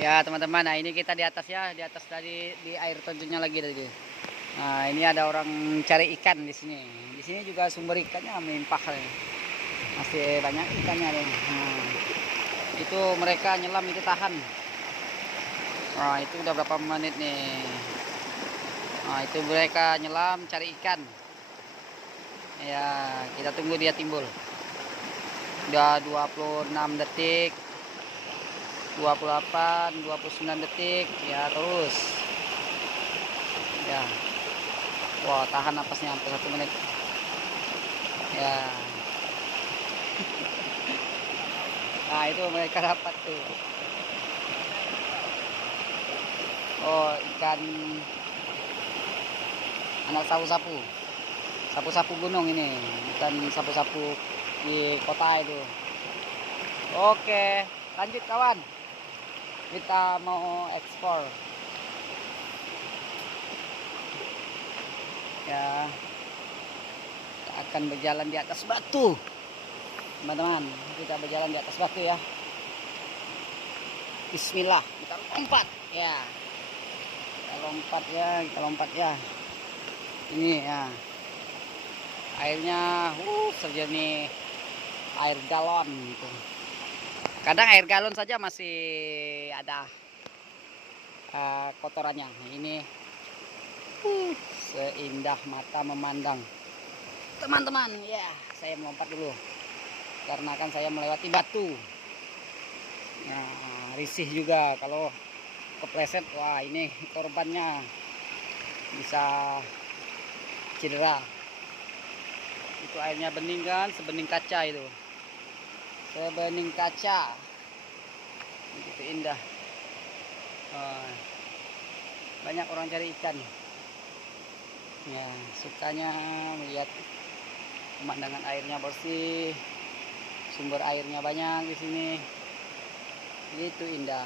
Ya teman-teman, nah ini kita di atas ya, di atas tadi di air terjunnya lagi tadi. Nah ini ada orang cari ikan di sini. Di sini juga sumber ikannya melimpah nih. Masih banyak ikannya nih. Nah, itu mereka nyelam itu tahan. Nah itu udah berapa menit nih. Nah itu mereka nyelam cari ikan. Ya kita tunggu dia timbul. Udah 26 detik. 28, 29 detik ya terus ya. Wah tahan napasnya hampir 1 menit ya. Nah itu mereka dapat tuh. Oh ikan anak sapu-sapu, sapu-sapu gunung ini, bukan sapu-sapu di kota itu. Oke lanjut kawan, kita mau ekspor ya. Kita akan berjalan di atas batu teman-teman, kita berjalan di atas batu ya. Bismillah, kita lompat ya, kita lompat ya, kita lompat ya. Ini ya airnya sejernih air galon gitu. Kadang air galon saja masih ada kotorannya. Ini seindah mata memandang teman-teman ya. Saya melompat dulu karena kan saya melewati batu. Nah risih juga kalau kepleset. Wah ini korbannya bisa cedera. Itu airnya bening kan, sebening kaca itu, sebening kaca, begitu indah. Banyak orang cari ikan ya, sukanya melihat pemandangan airnya bersih, sumber airnya banyak di sini, itu indah.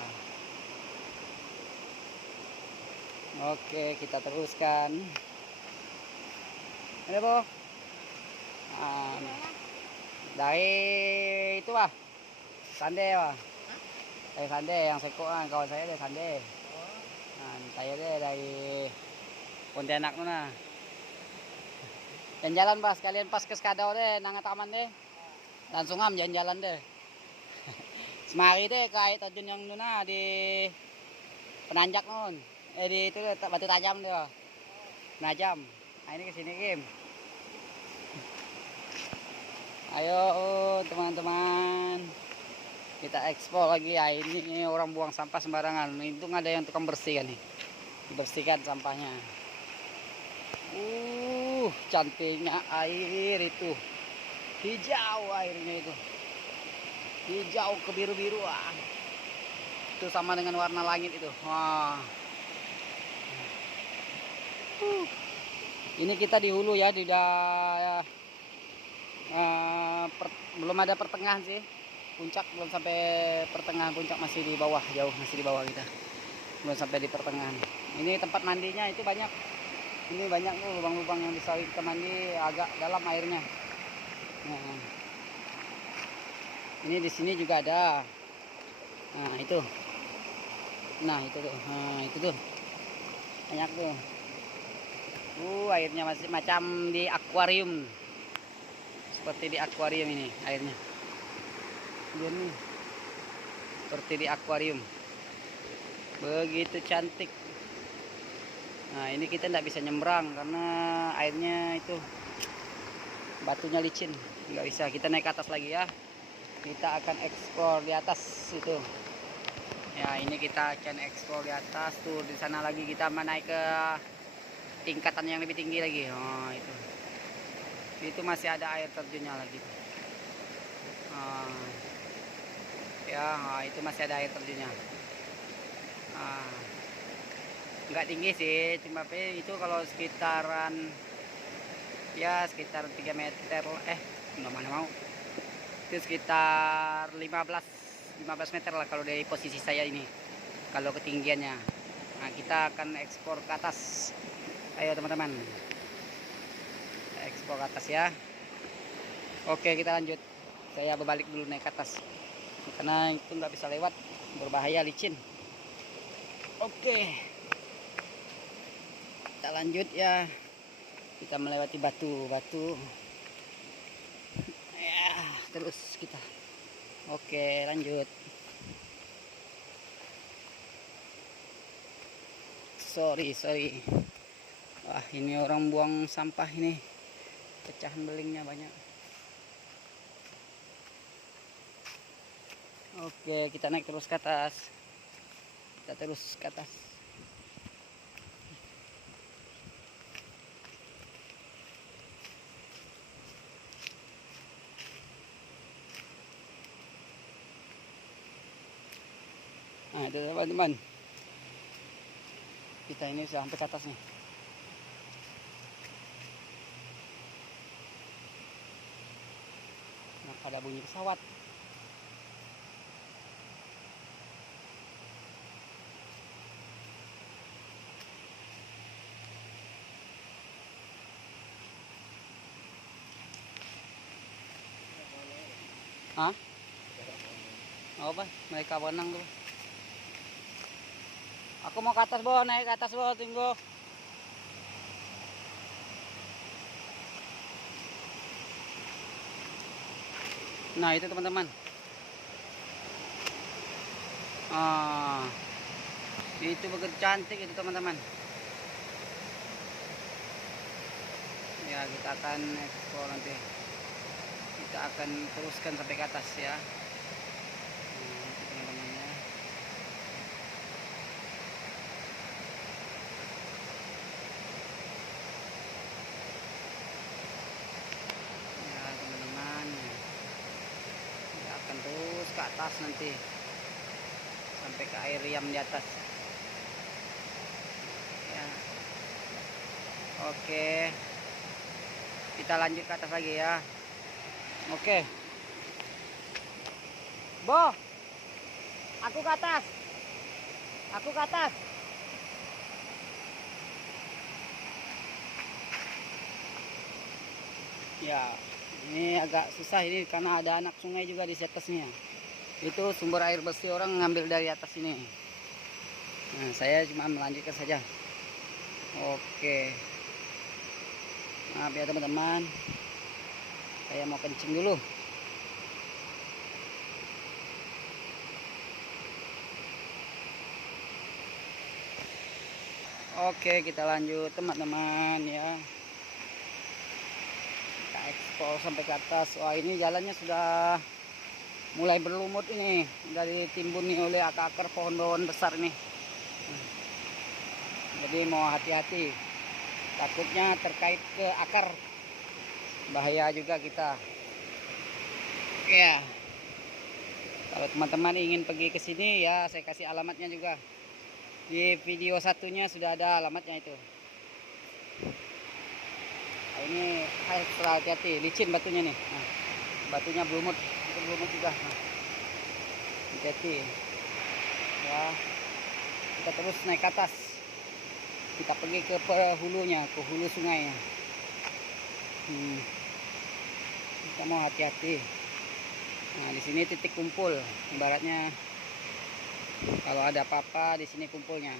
Oke kita teruskan. Ada po dari itu Pak Sande Pak. Dari Sande yang sekoan kawan saya dari Sande. Nah, saya deh dari Pontianak mana. Jalan-jalan Pak, sekalian pas ke Skadau deh, nang taman deh. Langsung jalan-jalan deh. Semari deh ke air terjun yang nuna di penanjak nun. Di itu deh, batu tajam deh. Penajam. Nah ini kesini Kim. Ayo teman-teman, kita ekspor lagi ya. Ini orang buang sampah sembarangan. Itu ada yang tukang bersih kan nih, bersihkan sampahnya. Cantiknya air itu, hijau airnya itu, hijau kebiru-biru. Itu sama dengan warna langit itu. Wah. Ini kita di hulu ya, di belum ada pertengahan sih. Puncak belum sampai pertengahan, puncak masih di bawah, jauh masih di bawah kita. Belum sampai di pertengahan. Ini tempat mandinya itu banyak. Ini banyak tuh lubang-lubang yang bisa kita mandi, agak dalam airnya. Nah, ini di sini juga ada. Nah, itu. Nah, itu tuh. Nah, itu tuh. Banyak tuh. Airnya masih macam di akuarium. Seperti di akuarium ini airnya. Ini seperti di akuarium. Begitu cantik. Nah, ini kita tidak bisa nyebrang karena airnya itu batunya licin. Nggak bisa, kita naik ke atas lagi ya. Kita akan eksplor di atas itu. Ya, ini kita akan eksplor di atas tuh. Di sana lagi kita naik ke tingkatan yang lebih tinggi lagi. Oh, itu masih ada air terjunnya lagi. Ya, itu masih ada air terjunnya. Nggak tinggi sih, cuma itu kalau sekitaran ya sekitar 3 meter. Mana mau. Itu sekitar 15 meter lah kalau dari posisi saya ini, kalau ketinggiannya. Nah kita akan ekspor ke atas. Ayo teman-teman, ekspor ke atas ya. Oke kita lanjut. Saya berbalik dulu naik ke atas karena itu nggak bisa lewat, berbahaya, licin. Oke, kita lanjut ya. Kita melewati batu-batu. Ya, terus kita. Oke, lanjut. Sorry. Wah, ini orang buang sampah ini. Pecahan belingnya banyak. Oke, kita naik terus ke atas. Kita terus ke atas. Nah, itu teman-teman. Kita ini sudah sampai ke atas nih. Nah, ada bunyi pesawat. Hah? Oh, apa? Mereka benang tuh. Aku mau ke atas, Bo. Naik ke atas, Bo. Tunggu. Nah, itu teman-teman. Ah, itu begitu cantik itu teman-teman. Ya, kita akan eksplor nanti. Kita akan teruskan sampai ke atas ya. Nah, itu teman-teman ya. Ya, teman-teman. Kita akan terus ke atas nanti. Sampai ke air yang di atas. Ya. Oke. Kita lanjut ke atas lagi ya. Oke. Bo. Aku ke atas. Aku ke atas. Ya, ini agak susah ini karena ada anak sungai juga di atasnya. Itu sumber air bersih orang ngambil dari atas ini. Nah, saya cuma melanjutkan saja. Oke. Maaf ya teman-teman. Saya mau kencing dulu. Oke, kita lanjut teman-teman ya. Kita ekspor sampai ke atas. Wah, ini jalannya sudah mulai berlumut ini. Dari timbun nih oleh akar-akar pohon-pohon besar ini. Jadi mau hati-hati. Takutnya terkait ke akar. Bahaya juga kita. Ya. Kalau teman-teman ingin pergi ke sini ya saya kasih alamatnya juga. Di video satunya sudah ada alamatnya itu. Nah, ini harus hati-hati, licin batunya nih. Nah, batunya berlumut, itu berlumut juga. Nah, hati-hati. Ya, kita terus naik ke atas. Kita pergi ke hulunya, ke hulu sungai. Kita mau hati-hati. Nah, di sini titik kumpul, ibaratnya kalau ada apa-apa di sini kumpulnya.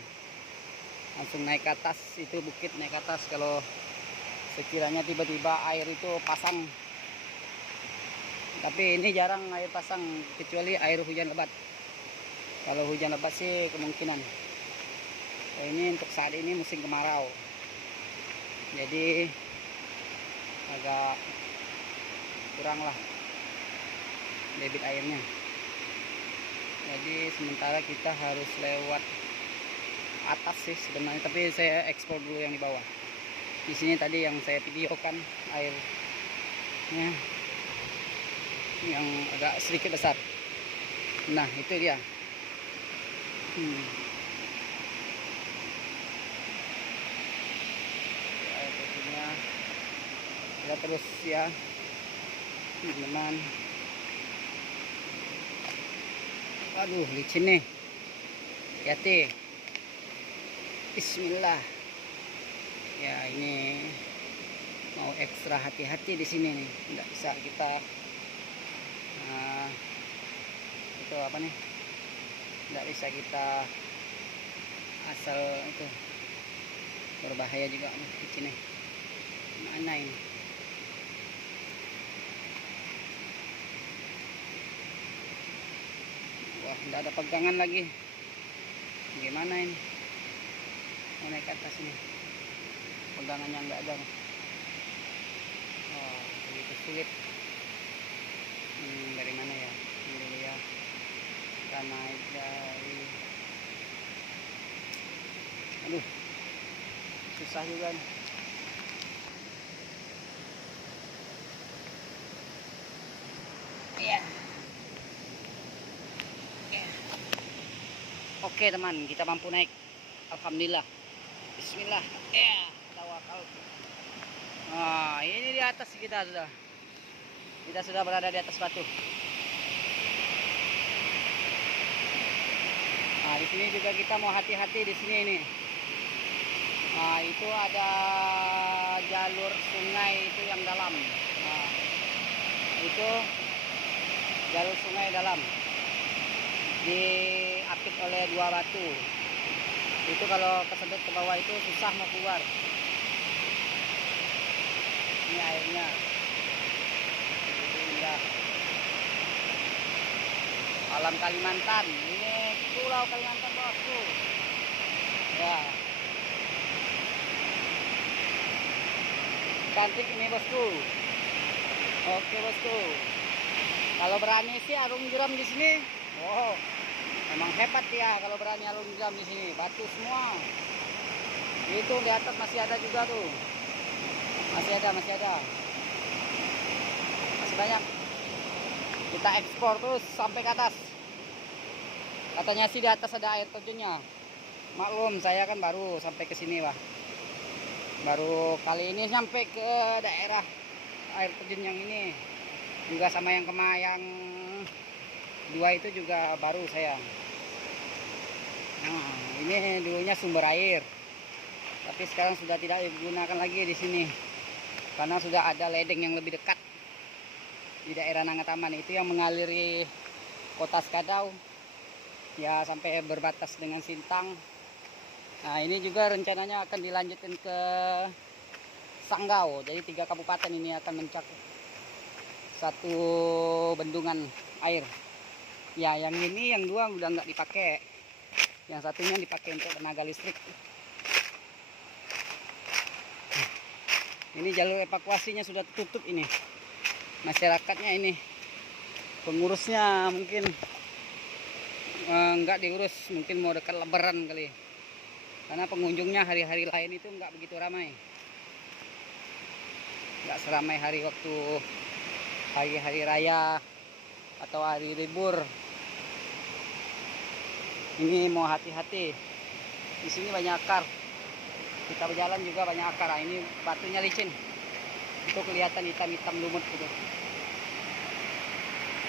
Langsung naik ke atas, itu bukit naik ke atas. Kalau sekiranya tiba-tiba air itu pasang, tapi ini jarang air pasang kecuali air hujan lebat. Kalau hujan lebat sih kemungkinan. Nah, ini untuk saat ini musim kemarau, jadi agak kurang lah debit airnya. Jadi sementara kita harus lewat atas sih sebenarnya, tapi saya ekspor dulu yang di bawah. Di sini tadi yang saya videokan airnya yang agak sedikit besar. Nah, itu dia. Ya, kita terus ya, teman-teman. Aduh, licin nih. Hati-hati. Bismillah. Ya, ini mau ekstra hati-hati di sini nih. Nggak bisa kita itu apa nih? Nggak bisa kita asal itu berbahaya juga di sini. Mana ini? Wah, tidak ada pegangan lagi. Gimana ini? Mau naik ke atas ini. Pegangannya nggak ada. Oh, begitu sulit. Dari mana ya? Ini dulu ya. Kita naik dari. Aduh, susah juga nih. Iya. Oke teman, kita mampu naik. Alhamdulillah. Bismillah. Ya, tawakal. Nah, ini di atas kita sudah. Kita sudah berada di atas batu. Nah, di sini juga kita mau hati-hati di sini ini. Nah, itu ada jalur sungai itu yang dalam. Nah, itu jalur sungai dalam. Diapit oleh dua batu. Itu kalau kesedot ke bawah itu susah mau keluar. Ini airnya. Itu indah. Alam Kalimantan. Ini pulau Kalimantan bosku. Ya. Cantik ini bosku. Oke bosku. Kalau berani sih arung jeram di sini. Oh, memang hebat dia kalau berani arung jeram di sini. Batu semua. Itu di atas masih ada juga tuh. Masih ada. Masih banyak. Kita ekspor terus sampai ke atas. Katanya sih di atas ada air terjunnya. Maklum saya kan baru sampai ke sini Wah. Baru kali ini sampai ke daerah air terjun yang ini. Juga sama yang yang dua itu juga baru saya. Nah, ini dulunya sumber air. Tapi sekarang sudah tidak digunakan lagi di sini. Karena sudah ada ledeng yang lebih dekat. Di daerah Nangataman itu yang mengaliri Kota Skadau. Ya sampai berbatas dengan Sintang. Nah, ini juga rencananya akan dilanjutkan ke Sanggau. Jadi 3 kabupaten ini akan mencakup satu bendungan air. Ya, yang ini yang 2 udah nggak dipakai. Yang satunya dipakai untuk tenaga listrik. Ini jalur evakuasinya sudah tutup ini. Masyarakatnya ini, pengurusnya mungkin nggak diurus, mungkin mau dekat Lebaran kali. Karena pengunjungnya hari-hari lain itu nggak begitu ramai. Nggak seramai waktu hari-hari raya atau hari libur. Ini mau hati-hati. Di sini banyak akar. Kita berjalan juga banyak akar. Nah, ini batunya licin. Itu kelihatan hitam-hitam lumut gitu.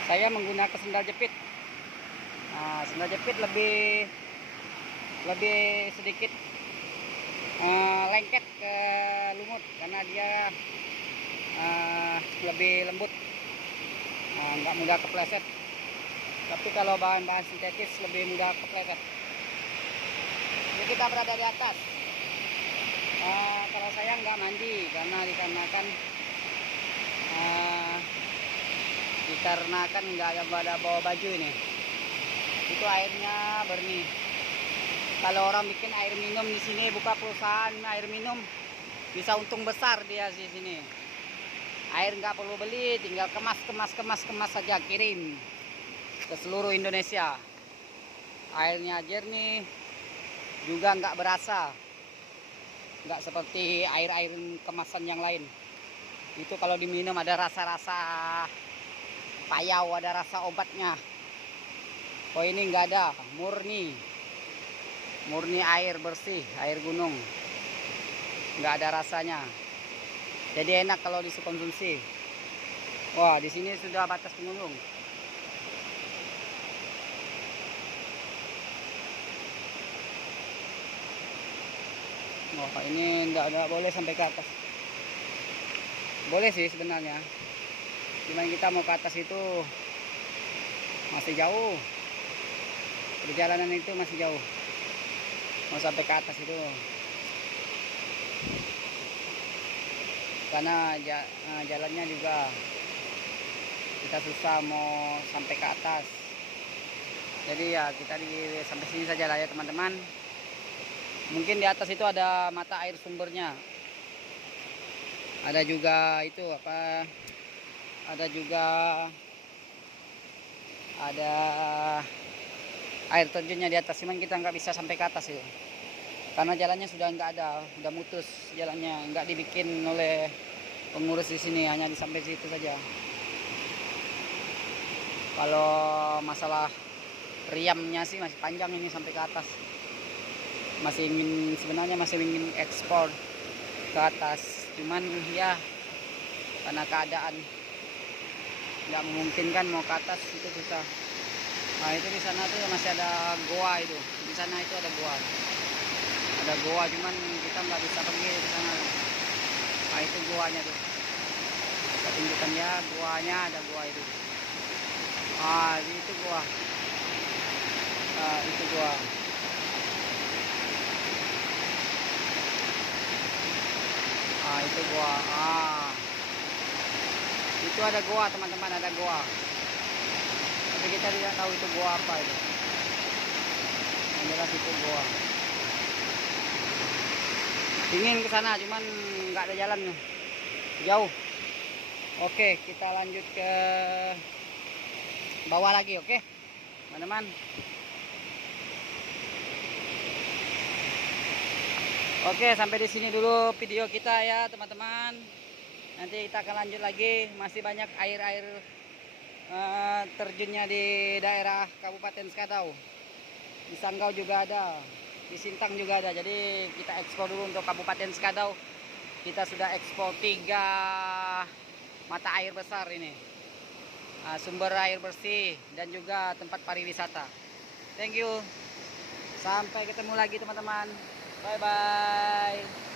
Saya menggunakan sendal jepit. Nah, sendal jepit lebih sedikit lengket ke lumut karena dia lebih lembut, nggak mudah kepleset. Tapi kalau bahan-bahan sintetis lebih mudah kepleset. Ini kita berada di atas. Kalau saya nggak mandi dikarenakan nggak ada bawa baju ini. Itu airnya bersih. Kalau orang bikin air minum di sini, buka perusahaan air minum, bisa untung besar dia di sini. Air nggak perlu beli, tinggal kemas saja, kirim ke seluruh Indonesia. Airnya jernih, juga nggak berasa, nggak seperti air kemasan yang lain. Itu kalau diminum ada rasa-rasa payau, ada rasa obatnya. Oh, ini nggak ada, murni air bersih, air gunung, nggak ada rasanya. Jadi enak kalau dikonsumsi. Wah, di sini sudah batas pengunjung. Wah, ini nggak boleh sampai ke atas. Boleh sih sebenarnya. Cuman kita mau ke atas itu masih jauh. Perjalanan itu masih jauh. mau sampai ke atas itu. Karena jalannya juga kita susah mau sampai ke atas. Jadi ya kita sampai sini saja lah ya teman-teman. Mungkin di atas itu ada mata air sumbernya. Ada juga itu apa? Ada juga ada air terjunnya di atas. Cuman kita nggak bisa sampai ke atas itu. Karena jalannya sudah nggak ada, udah mutus jalannya, nggak dibikin oleh pengurus di sini, hanya sampai situ saja. Kalau masalah riamnya sih masih panjang ini sampai ke atas. Sebenarnya masih ingin ekspor ke atas, cuman ya karena keadaan nggak memungkinkan mau ke atas itu susah. Nah itu di sana tuh masih ada goa itu, di sana itu ada goa, cuman kita nggak bisa pergi ke sana. Nah itu goanya tuh, kita tunjukkan ya, goanya ada goa itu. Ah itu goa. Itu goa. Itu goa. Itu ada goa teman-teman, ada goa. Tapi kita tidak tahu itu goa apa itu. Yang jelas itu goa. Ingin ke sana, cuman nggak ada jalan, jauh. Oke, kita lanjut ke bawah lagi, oke, teman-teman. Oke, sampai di sini dulu video kita ya teman-teman. Nanti kita akan lanjut lagi. Masih banyak air-air terjunnya di daerah Kabupaten Skadau. Di Sanggau juga ada, di Sintang juga ada. Jadi kita ekspor dulu untuk Kabupaten Skadau. Kita sudah ekspor 3 mata air besar ini. Sumber air bersih dan juga tempat pariwisata. Thank you. Sampai ketemu lagi teman-teman. Bye bye.